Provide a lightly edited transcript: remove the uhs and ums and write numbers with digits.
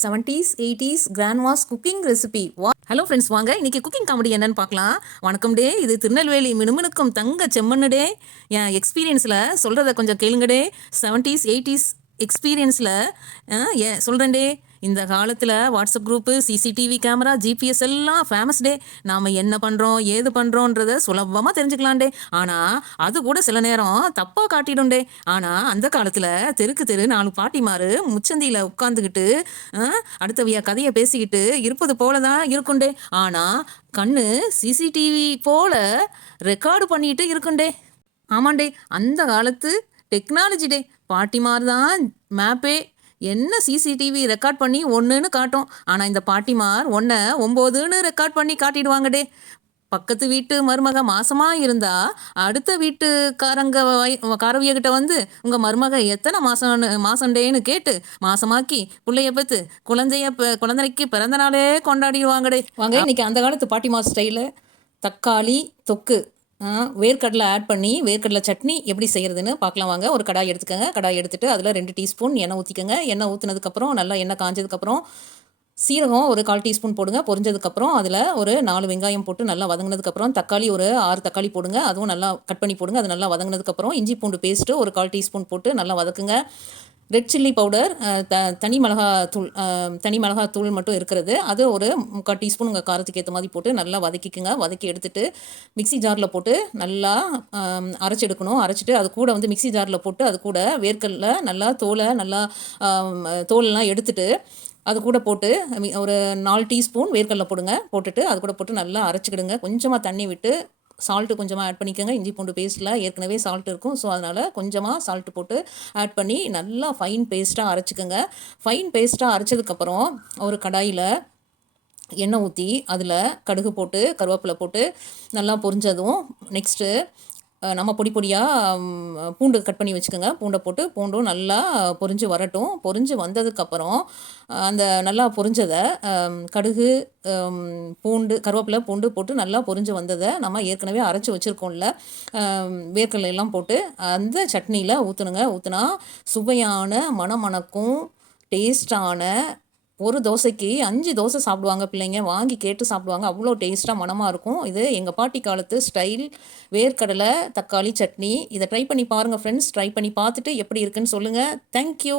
70s 80s Grandma's cooking recipe. Hello friends, வாங்க இன்னைக்கு cooking comedy என்னன்னு பார்க்கலாம். வணக்கம் டே, இது திருநெல்வேலி மினுமினுக்கும் தங்க செம்மண்ணு டே. என் எக்ஸ்பீரியன்ஸில் சொல்கிறத கொஞ்சம் கேளுங்க டே. 70s 80s எக்ஸ்பீரியன்ஸில் ஏன் சொல்கிறேன் டே. இந்த காலத்தில் WhatsApp group, CCTV camera, GPS எல்லாம் ஃபேமஸ் டே. நாம் என்ன பண்ணுறோம் ஏது பண்ணுறோன்றத சுலபமாக தெரிஞ்சுக்கலாம் டே. ஆனால் அது கூட சில நேரம் தப்பாக காட்டிடும் டே. ஆனால் அந்த காலத்தில் தெருக்கு தெரு 4 பாட்டிமாரு முச்சந்தியில் உட்காந்துக்கிட்டு அடுத்தவைய கதையை பேசிக்கிட்டு இருப்பது போல தான் இருக்குண்டே. ஆனால் கண்ணு சிசிடிவி போல ரெக்கார்டு பண்ணிட்டு இருக்குண்டே. ஆமாண்டே, அந்த காலத்து டெக்னாலஜி டே. பாட்டிமார் தான் மேப்பே. என்ன சிசிடிவி ரெக்கார்ட் பண்ணி 1ன்னு காட்டும். ஆனால் இந்த பாட்டிமார் 1 9ன்னு ரெக்கார்ட் பண்ணி காட்டிடுவாங்க டே. பக்கத்து வீட்டு மருமக மாசமாக இருந்தா அடுத்த காரவியகிட்ட வந்து உங்கள் மருமக எத்தனை மாசண்டேன்னு கேட்டு மாசமாக்கி பிள்ளைய பத்து குழந்தைக்கு பிறந்த நாளே கொண்டாடிடுவாங்கடே. வாங்க இன்னைக்கு அந்த காலத்து பாட்டிமா ஸ்டைலில் தக்காளி தொக்கு, வேர்க்கடலை ஆட் பண்ணி வேர்க்கடலை சட்னி எப்படி செய்கிறதுன்னு பார்க்கலாம். வாங்க. ஒரு கடாய் எடுத்துக்கோங்க. கடாய் எடுத்துகிட்டு அதில் 2 டீஸ்பூன் எண்ணெய் ஊற்றிக்கோங்க. எண்ணெய் ஊற்றினதுக்கப்புறம் நல்லா எண்ணெய் காஞ்சதுக்கப்புறம் சீரகம் ஒரு 1/4 டீஸ்பூன் போடுங்க. பொரிஞ்சதுக்கப்புறம் அதில் ஒரு 4 வெங்காயம் போட்டு நல்லா வதங்கினதுக்கப்புறம் தக்காளி ஒரு 6 தக்காளி போடுங்க. அதுவும் நல்லா கட் பண்ணி போடுங்க. அது நல்லா வதங்கினதுக்கப்புறம் இஞ்சி பூண்டு பேஸ்ட்டு ஒரு 1/4 டீஸ்பூன் போட்டு நல்லா வதக்குங்க. ரெட் சில்லி பவுடர், தனி மிளகாத்தூள் மட்டும் இருக்கிறது, அது ஒரு 3/4 டீஸ்பூன் உங்கள் காரத்துக்கு ஏற்ற மாதிரி போட்டு நல்லா வதக்கிக்குங்க. வதக்கி எடுத்துகிட்டு மிக்ஸி ஜாரில் போட்டு நல்லா அரைச்செடுக்கணும். அரைச்சிட்டு அது கூட வந்து மிக்ஸி ஜாரில் போட்டு அது கூட வேர்க்கடலை நல்லா தோலெல்லாம் எடுத்துட்டு அது கூட போட்டு ஒரு 4 டீஸ்பூன் வேர்க்கடலை போடுங்க. போட்டுட்டு அது கூட போட்டு நல்லா அரைச்சிக்கிடுங்க. கொஞ்சமாக தண்ணி விட்டு சால்ட்டு கொஞ்சமாக ஆட் பண்ணிக்கோங்க. இஞ்சி பூண்டு பேஸ்ட்டில் ஏற்கனவே சால்ட் இருக்கும். ஸோ அதனால் கொஞ்சமாக சால்ட்டு போட்டு ஆட் பண்ணி நல்லா ஃபைன் பேஸ்ட்டாக அரைச்சிக்கோங்க. ஃபைன் பேஸ்ட்டாக அரைச்சதுக்கப்புறம் ஒரு கடாயில் எண்ணெய் ஊற்றி அதில் கடுகு போட்டு கருவேப்பிலை போட்டு நல்லா பொரிஞ்சதும் நெக்ஸ்ட்டு நம்ம பொடி பொடியாக பூண்டு கட் பண்ணி வச்சுக்கோங்க. பூண்டை போட்டு பூண்டும் நல்லா பொரிஞ்சு வரட்டும். பொரிஞ்சு வந்ததுக்கப்புறம் அந்த நல்லா பொரிஞ்சதை கடுகு, கருவேப்பிலை, பூண்டு போட்டு நல்லா பொரிஞ்சு வந்ததை நம்ம ஏற்கனவே அரைச்சி வச்சுருக்கோம்ல வேர்க்கடலை எல்லாம் போட்டு அந்த சட்னியில் ஊற்றணுங்க. ஊற்றினா சுவையான மணமணக்கும் டேஸ்டான ஒரு தோசைக்கு 5 தோசை சாப்பிடுவாங்க பிள்ளைங்க. வாங்கி கேட்டு சாப்பிடுவாங்க. அவ்வளோ டேஸ்ட்டாக மணமாக இருக்கும். இது எங்கள் பாட்டி காலத்து ஸ்டைல் வேர்க்கடலை தக்காளி சட்னி. இதை ட்ரை பண்ணி பாருங்கள் ஃப்ரெண்ட்ஸ். ட்ரை பண்ணி பார்த்துட்டு எப்படி இருக்குன்னு சொல்லுங்கள். தேங்க்யூ.